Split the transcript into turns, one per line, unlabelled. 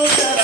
ಎಲ್ಲ